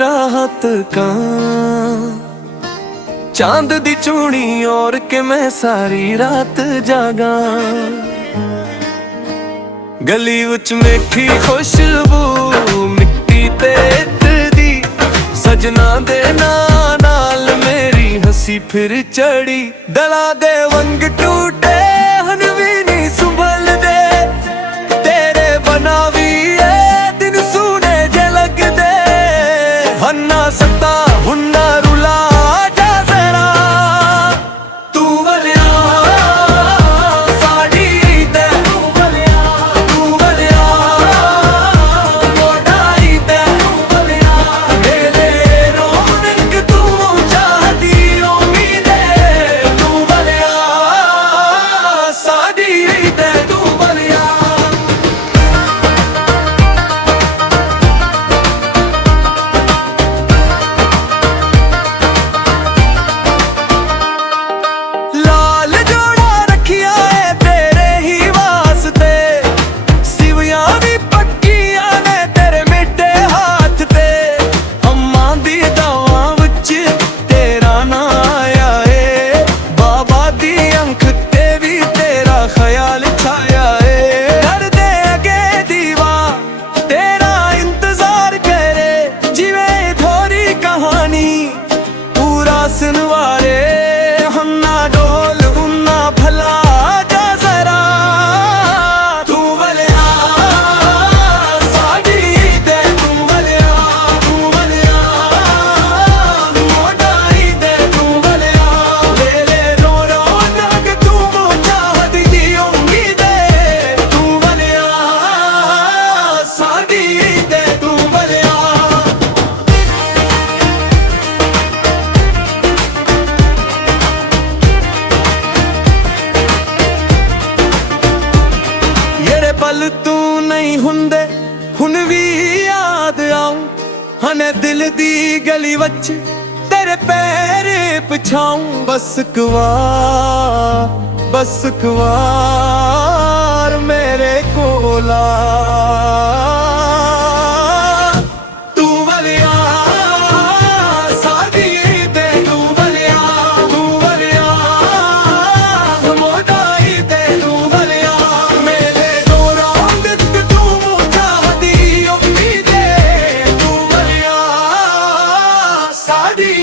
राहत का चांद दी चूड़ी और के मैं सारी रात जागा। गली विच मिठी खुशबू मिट्टी ते दी सजना दे नाल मेरी हंसी फिर चढ़ी। दला दे वंग टूटे हन भी नहीं संभल दे तेरे बना भी दिन सूने जे लग दे। हन्ना सता हुन्ना रुला जा जरा तू वलिया साड़ी दे तू वलिया मोटाई दे तू वलिया मेरे रौनक तू चाहती उम्मीद तू वलिया साड़ी दे तू वलिया। सुनवारे हन्ना डोल उन्ना भला जा जरा तू वलिया साड़ी दे तू वलिया मोटाई दे तू वलिया मेरे रौनक तू चाहती दी उम्मीद तू वलिया साड़ी दे तू वलिया। पल तू नहीं हुंदे हुन भी याद आऊं हने दिल दी गली वच तेरे पैर पिछाऊं। बस कवार मेरे कोला तू वलिया साड़ी दे तू वलिया मोटाई दे तू वलिया मेरे साड़ी